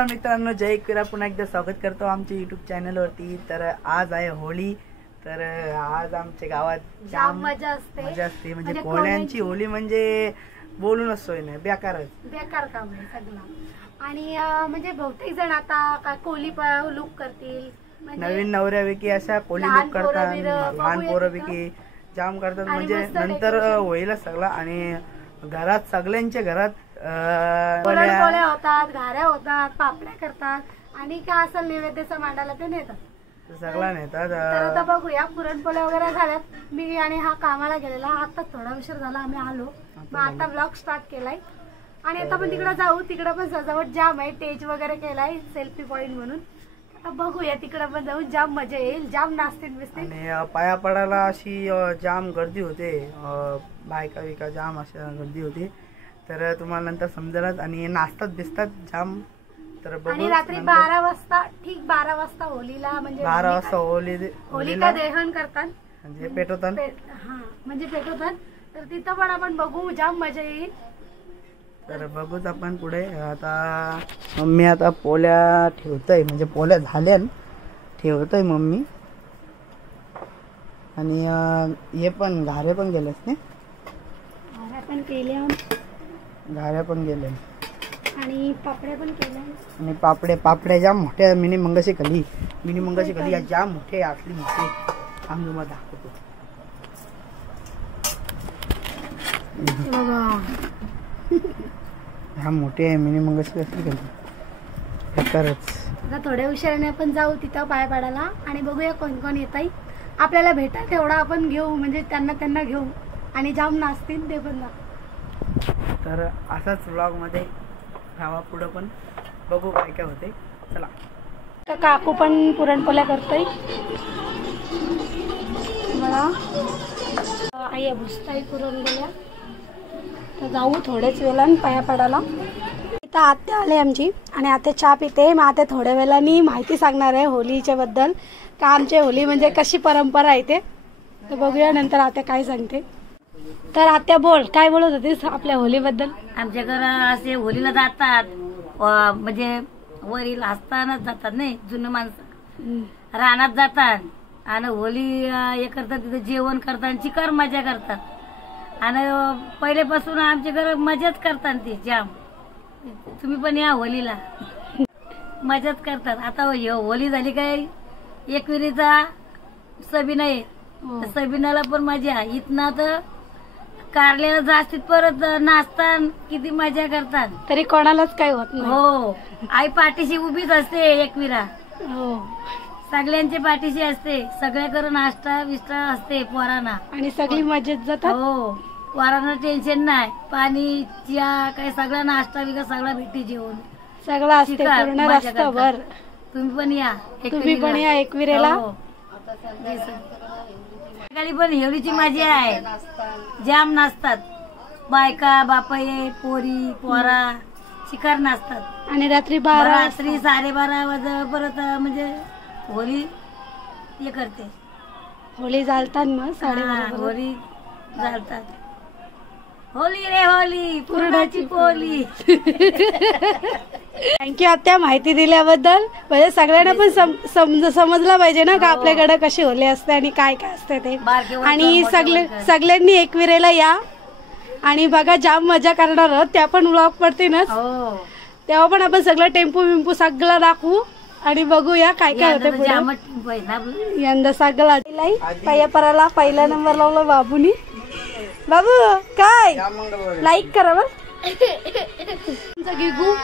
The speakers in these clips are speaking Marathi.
नमस्कार मित्रांनो, जय एकविरा पुन्हा एकदा स्वागत करतो आमच्या YouTube चॅनलवरती। तर आज आहे होळी। तर आज आमच्या गावात जाम मजा असते म्हणजे कोळ्यांची होळी म्हणजे बोलूनच सोय नाही, बेकार काम आहे सगळं। आणि म्हणजे बहुतेक जण आता कोली लुक करतील, नवीन नवऱ्यापैकी अशा कोली लुक करतात, लहान पोरापैकी जाम करतात। म्हणजे नंतर होळीला सगळा आणि घरात सगळ्यांच्या घरात पोळ्या होतात, घाऱ्या होतात, पापड्या करतात आणि काय असेल नैवेद्याचा मांडायला ते नेतात, सगळा नेतात। तर आता बघूया, पुरणपोळ्या वगैरे झाल्यात। मी आणि हा कामाला गेलेला, आता थोडा उशीर झाला आम्ही आलो, मग आता ब्लॉग स्टार्ट केलाय आणि आता पण तिकडे जाऊ। तिकडे पण सजावट जाम आहे, स्टेज वगैरे केलाय सेल्फी पॉइंट म्हणून। आता बघूया, तिकडे पण जाऊ, जाम मजा येईल, जाम नाचतील बिस्तील आणि पाया पडायला अशी जाम गर्दी होते, बायका बिका जाम अशा गर्दी होती। तर तुम्हाला नंतर समजेलच आणि नाचतात बिसतात जाम। तर आणि रात्री 12 वाजता, ठीक 12 वाजता होलीला म्हणजे 12 वाजता होलिका दहन करतात, म्हणजे पेटवतात। हा म्हणजे पेटवतात, तर तिथं पण आपण बघू, जाम मजा येईल। तर बघूच आपण पुढे। आता मम्मी आता पोळ्या ठेवतोय, म्हणजे पोळ्या झाल्या ठेवतोय मम्मी। आणि हे पण घारे पण गेलेस ना, घाऱ्या पण गेले आणि पापड्या पण केल्या। आणि पापड्या जाम मोठ्या मिनी मंगाशी खाली जाम मोठे असली मोठे आम तुम्हाला दाखवतो हा मोठे आहे मिनी मंगाशी असली खाली। आता थोड्या उशिराने आपण जाऊ तिथं पाया पाडायला आणि बघूया कोण कोण येत आहे आपल्याला भेटायला, तेवढा आपण घेऊ, म्हणजे त्यांना घेऊ आणि जाम नाचतील ते पण। तर असाच व्लॉग मध्ये राहा, पुढे पण बघू काय काय होते। चला, तर काकू पण पुरणपोळ्या करतोय, मला आई भुसताई पुरणपोळ्या। तर जाऊ थोड्याच वेळाने पाया पडायला। इथं आत्या आले आमची आणि आत्या चहा पिते, मग आत्या थोड्या वेळाने माहिती सांगणार आहे होलीच्या बद्दल, का आमची होली म्हणजे कशी परंपरा आहे ते। तर बघूया नंतर आत्या काय सांगते। तर आत्या बोल, काय बोलत होतीस आपल्या होलीबद्दल? आमच्या घर असे होलीला जातात, म्हणजे वरील असतानाच जातात नाही, जुनं माणसं रानात जातात आणि होली हे करतात, तिथे जेवण करतात आणि चिकार मजा करतात। आणि पहिलेपासून आमच्या घर मजाच करतात ते जाम। तुम्ही पण या होलीला, मजाच करतात। आता होली झाली काय, एकविरीचा सबिना आहे, सबिनाला पण मजा इथना तर कारल्याला जास्तीत परत नाचतात, किती मजा करतात, तरी कोणालाच काय होत नाही। हो, आई पाठीशी उभीच असते एकविरा, हो सगळ्यांच्या पाठीशी असते, सगळ्याकडे नाश्ता विष्टा असते पोरांना आणि सगळी मजेत जातात। हो, पोरांना टेन्शन नाही, पाणी चहा काय सगळा नाश्ता बिगा सगळा भेटी जेवण सगळं असते पूर्ण रस्ताभर। तुम्ही पण या, एकविरेला। सकाळी पण होळीची मजा आहे, जाम नाचतात, बायका बापाये पोरी पोरा शिकार नाचतात। आणि रात्री 12:30 वाजता परत म्हणजे होळी हे करते, होळी जाळतात, मग 12:30 होळी जाळतात। होली रे होली, पुरणाची पोली। थँक्यू आत्या माहिती दिल्याबद्दल, म्हणजे सगळ्यांना पण समजलं पाहिजे ना का आपल्याकडे कशी होली असते आणि काय काय असते ते। आणि सगळ्यांनी एकविरेला या आणि बघा, जाम मजा करणार आहोत, त्या पण व्लॉग पडते ना, तेव्हा पण आपण सगळं टेम्पो विम्पू सगळं दाखवू आणि बघूया काय काय होते पुढे। यंदा सगळं पाया पराला पहिला नंबर लावला बाबूनी। बाबू काय लाईक करा बघ, गिगू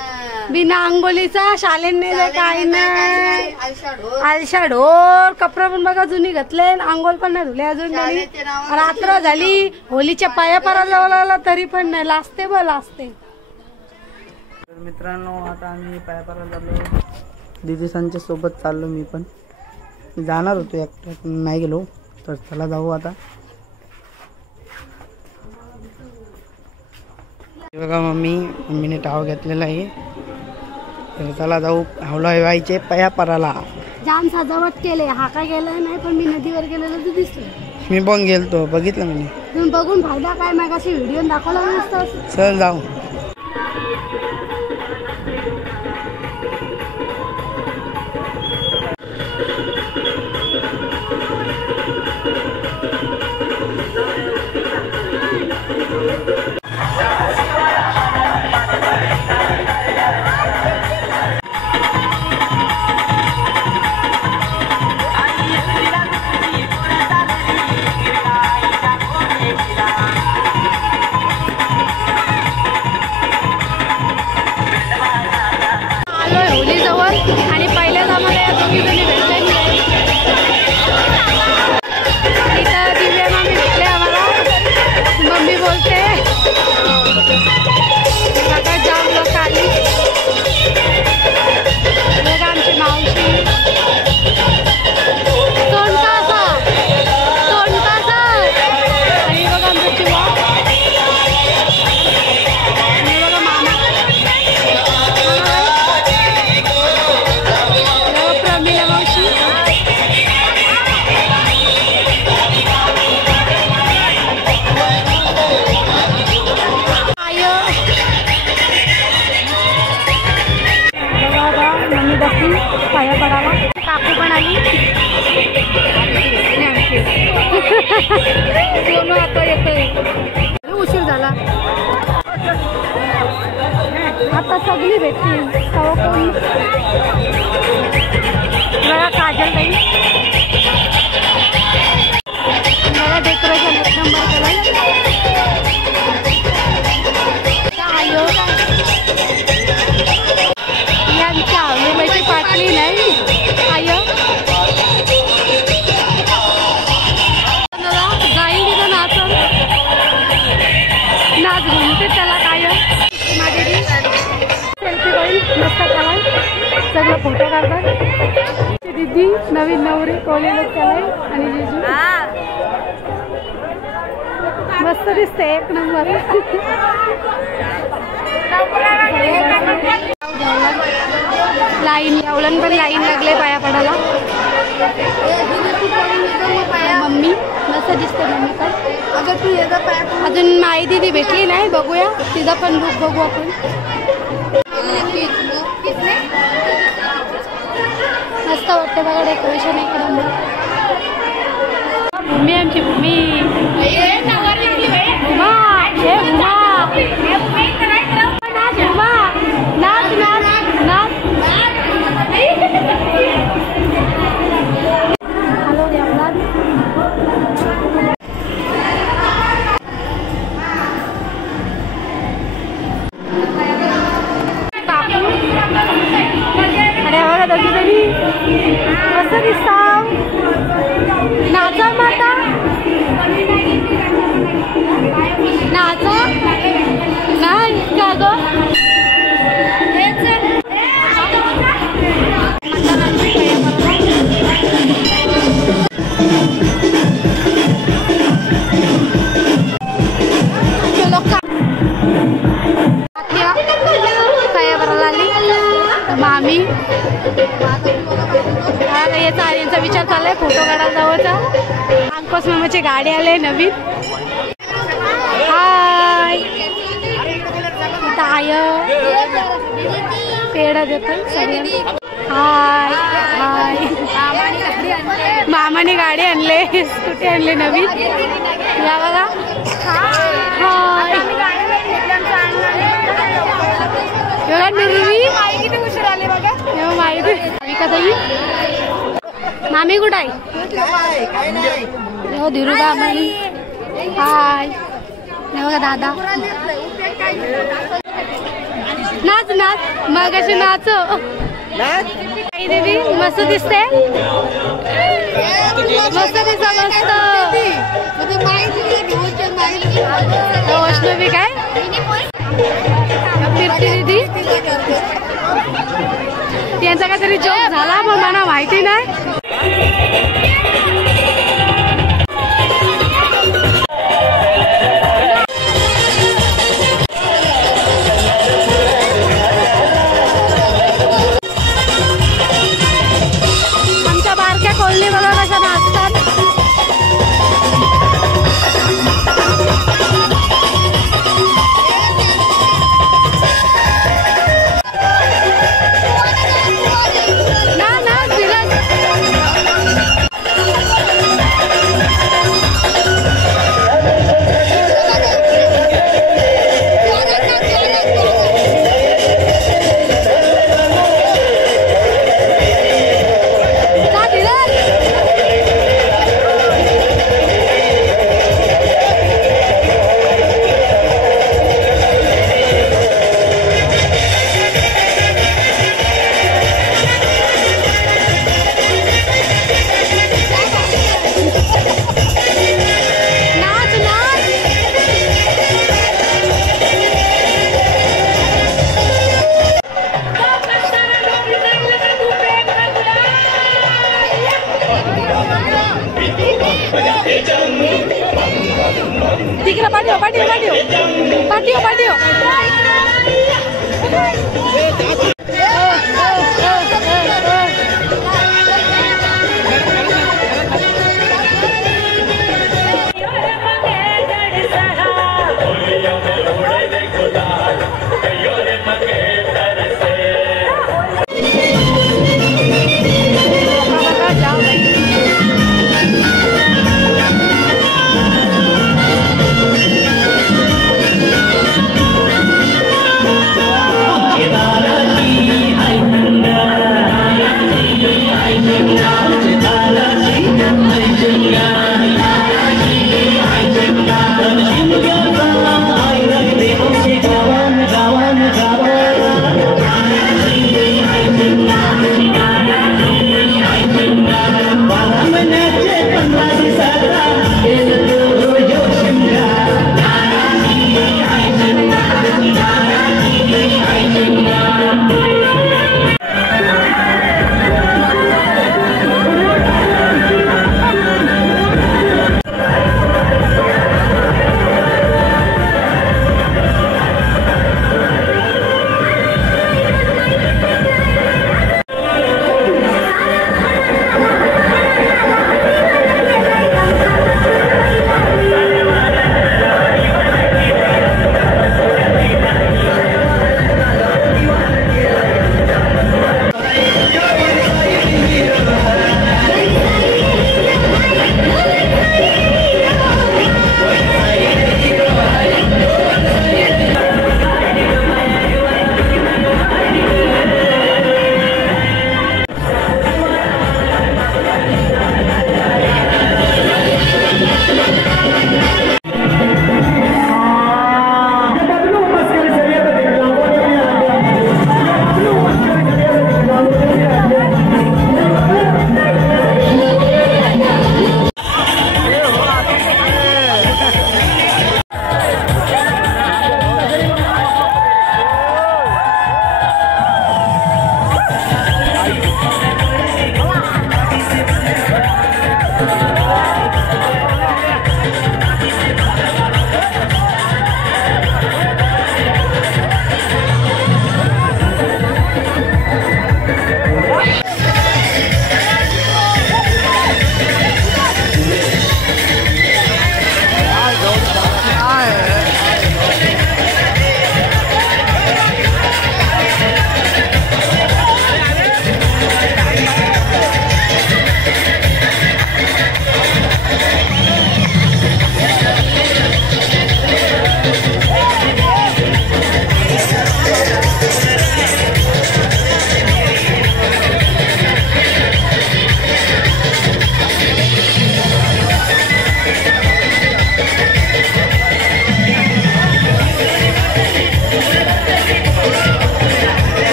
बिना अंघोलीचा शालेने काय नाही, आलशा ढोर कपडा पण बघा जुनी घातले, अंघोल पण नाही धुले अजून, रात्र झाली, होलीच्या पाया पराला लावला तरी पण नाही लाजते लाजते। मित्रांनो, आता आम्ही पाया पराला चाललो, दिदीसांच्या सोबत चाललो, मी पण जाणार होतो एकट्यात, नाही गेलो, तर चला जाऊ आता। बघा मम्मीने टाव घेतलेला आहे, तर चला जाऊ व्हायचे पाया पराला। जाम सजावट केले, हा काय गेला नाही, पण मी नदीवर गेलेलो तू दिसलो, मी पण गेलतो, बघितलं मी, तुम्ही बघून फायदा काय, मग अशी व्हिडिओ दाखवला नसतं। चल जाऊ। सोनू आता येतोय, उशीर झाला. आता सगळी भेटतील तेव्हा कोण बघा. काजल ताई बघा, डेकोरेशन एक नंबर केलाय. यांच्या आवडीची पाटली नाही आय जाईल तिथं नाचून नाच घुमते त्याला काय माझी सेल्फी होईल मस्त केलाय. सगळं फोटो काढतात. दीदी नवीन नवरी कोली लोक केलाय आणि जिजू मस्त दिसते एक नंबर. लाईन लावलं पण लाईन लागले पाया पडायला. मम्मी मस्त दिसते मम्मी पण. अगं तू येतं पाया अजून माई दिदी भेटली नाही, बघूया तिचा पण लुक बघू आपण. मस्त वाटते बघा डेकोरेशन एक नंबर. मम्मी आमची मम्मी मस्त दिसता नाचा माता नाचा नाही का ग. मामी यांचा विचार चाललाय फोटो काढायला जावचा. अंकोस मामाची गाडी आले नवीन. हाय ताय पेढा देतोय सगळ्यांना. हाय हाय मामाने गाडी आणले, स्कूटी आणले नवीन. या बघा. हाय एवढा निर्वी किती उशीर आले बघा. माहिती का ताई मामी कुठं आहे. हो धीरूबा मामी. हाय बघा दादा. नाच नाच मग अशी नाच दीदी मस्त दिसते. मस्त दिसत मस्त. वैष्णवी काय फिरती दीदी. त्यांचा काहीतरी जॉब झाला पण मला माहिती नाही. आमच्या बारक्या कोल्ही बघा कशा नाचतात. तिकडे पाठव पाठव पाठव पाठव पाठव.